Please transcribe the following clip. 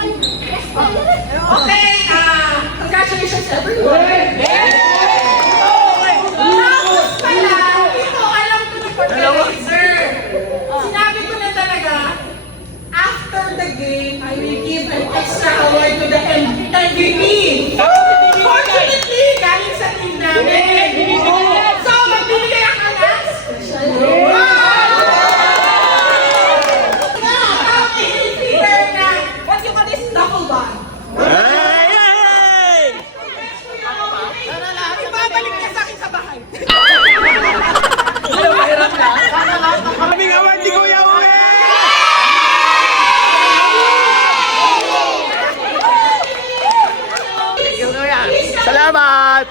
Okay, congratulations everyone. Tapos pala, ito, alam ko ng organizer. Sinabi ko na talaga, after the game, I will give an extra award to the MVP. Fortunately, galing sa team namin. So, magbibigay ako ng special award. What you call this? Duffel bag. Ibabalik niya sa akin sa bahay. Ano, mahirap ka? Kaming award ni Kuya Uwe! Salamat!